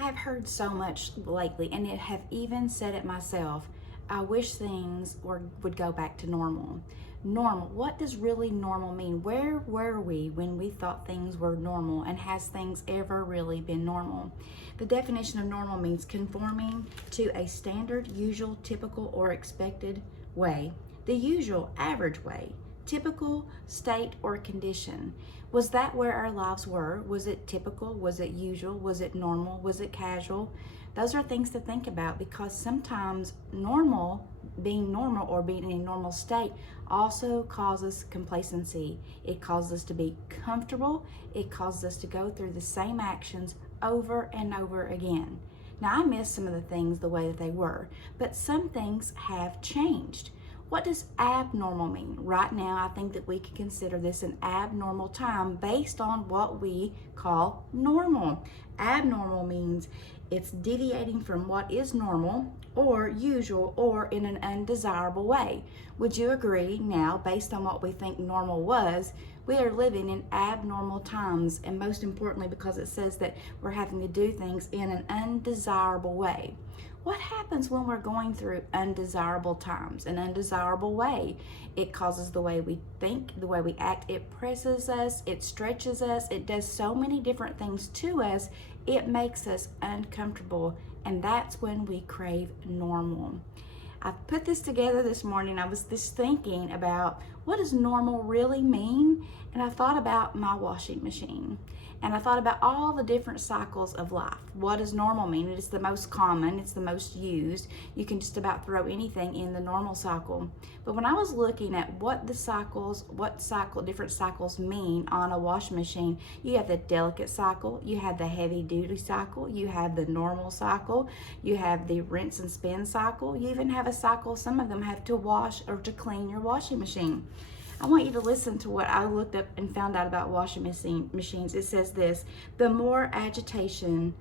I have heard so much lately, and it have even said it myself. I wish would go back to normal. Normal. What does really normal mean? Where were we when we thought things were normal, and has things ever really been normal? The definition of normal means conforming to a standard, usual, typical, or expected way. The usual, average way. Typical state or condition. Was that where our lives were? Was it typical? Was it usual? Was it normal? Was it casual? Those are things to think about, because sometimes being normal or being in a normal state also causes complacency. It causes us to be comfortable. It causes us to go through the same actions over and over again. Now, I miss some of the things the way that they were, but some things have changed. What does abnormal mean? Right now, I think that we can consider this an abnormal time based on what we call normal. Abnormal means it's deviating from what is normal or usual or in an undesirable way. Would you agree now, based on what we think normal was, we are living in abnormal times, and most importantly, because it says that we're having to do things in an undesirable way. What happens when we're going through undesirable times, an undesirable way? It causes the way we think, the way we act. It presses us, it stretches us, it does so many different things to us. It makes us uncomfortable, and that's when we crave normal. I put this together this morning. I was just thinking about, what does normal really mean? And I thought about my washing machine. And I thought about all the different cycles of life. What does normal mean? It's the most common, it's the most used. You can just about throw anything in the normal cycle. But when I was looking at different cycles mean on a washing machine, you have the delicate cycle, you have the heavy duty cycle, you have the normal cycle, you have the rinse and spin cycle, you even have a cycle, some of them have to wash or to clean your washing machine. I want you to listen to what I looked up and found out about washing machines. It says this: the more agitation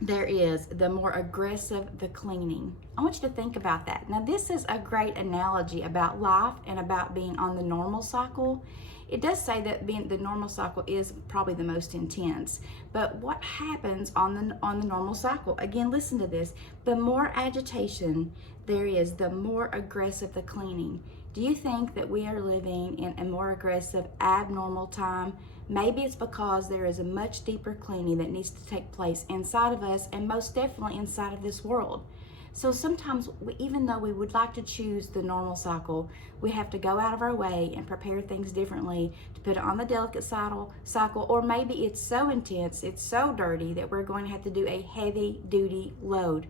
there is, the more aggressive the cleaning. I want you to think about that. Now, this is a great analogy about life and about being on the normal cycle. It does say that the normal cycle is probably the most intense, but what happens on the normal cycle? Again, listen to this: the more agitation there is, the more aggressive the cleaning. Do you think that we are living in a more aggressive, abnormal time? Maybe it's because there is a much deeper cleaning that needs to take place inside of us, and most definitely inside of this world. So sometimes, even though we would like to choose the normal cycle, we have to go out of our way and prepare things differently to put it on the delicate cycle, or maybe it's so intense, it's so dirty that we're going to have to do a heavy duty load.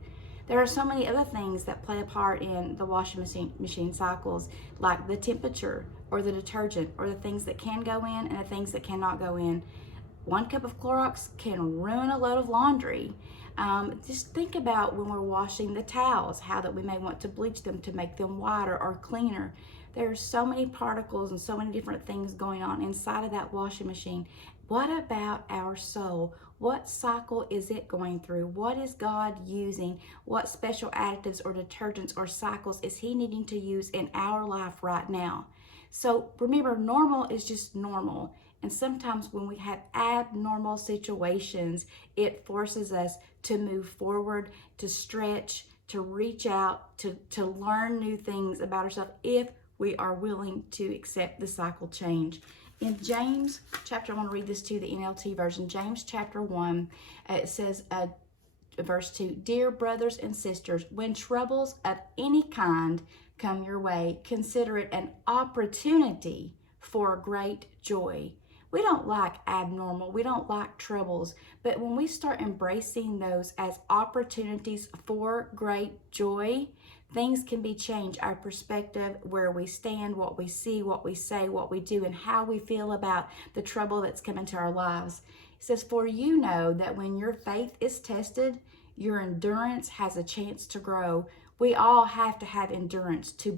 There are so many other things that play a part in the washing machine cycles, like the temperature or the detergent or the things that can go in and the things that cannot go in. 1 cup of Clorox can ruin a load of laundry. Just think about when we're washing the towels, how that we may want to bleach them to make them whiter or cleaner. There's so many particles and so many different things going on inside of that washing machine. What about our soul? What cycle is it going through? What is God using? What special additives or detergents or cycles is He needing to use in our life right now? So remember, normal is just normal. And sometimes when we have abnormal situations, it forces us to move forward, to stretch, to reach out, to learn new things about ourselves if we are willing to accept the cycle change. In James chapter, I want to read this to the NLT version. James chapter 1, it says, verse 2, "Dear brothers and sisters, when troubles of any kind come your way, consider it an opportunity for great joy." We don't like abnormal, we don't like troubles, but when we start embracing those as opportunities for great joy, things can be changed. Our perspective, where we stand, what we see, what we say, what we do, and how we feel about the trouble that's come into our lives. It says, "For you know that when your faith is tested, your endurance has a chance to grow." We all have to have endurance to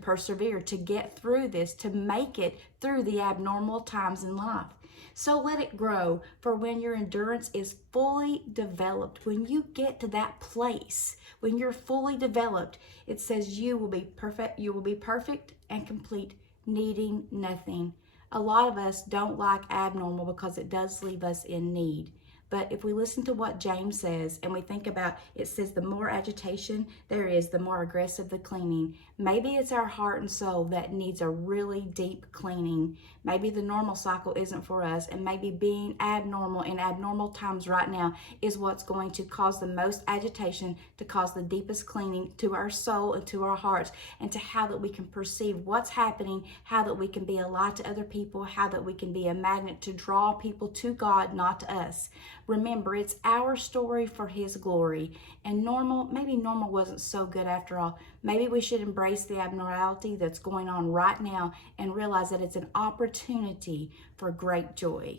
persevere, to get through this, to make it through the abnormal times in life. So let it grow, for when your endurance is fully developed, when you get to that place, when you're fully developed, it says you will be perfect and complete, needing nothing. A lot of us don't like abnormal because it does leave us in need. But if we listen to what James says and we think about, it says the more agitation there is, the more aggressive the cleaning. Maybe it's our heart and soul that needs a really deep cleaning. Maybe the normal cycle isn't for us, and maybe being abnormal in abnormal times right now is what's going to cause the most agitation, to cause the deepest cleaning to our soul and to our hearts, and to how that we can perceive what's happening, how that we can be a light to other people, how that we can be a magnet to draw people to God, not to us. Remember, it's our story for His glory. And maybe normal wasn't so good after all. Maybe we should embrace the abnormality that's going on right now and realize that it's an opportunity for great joy.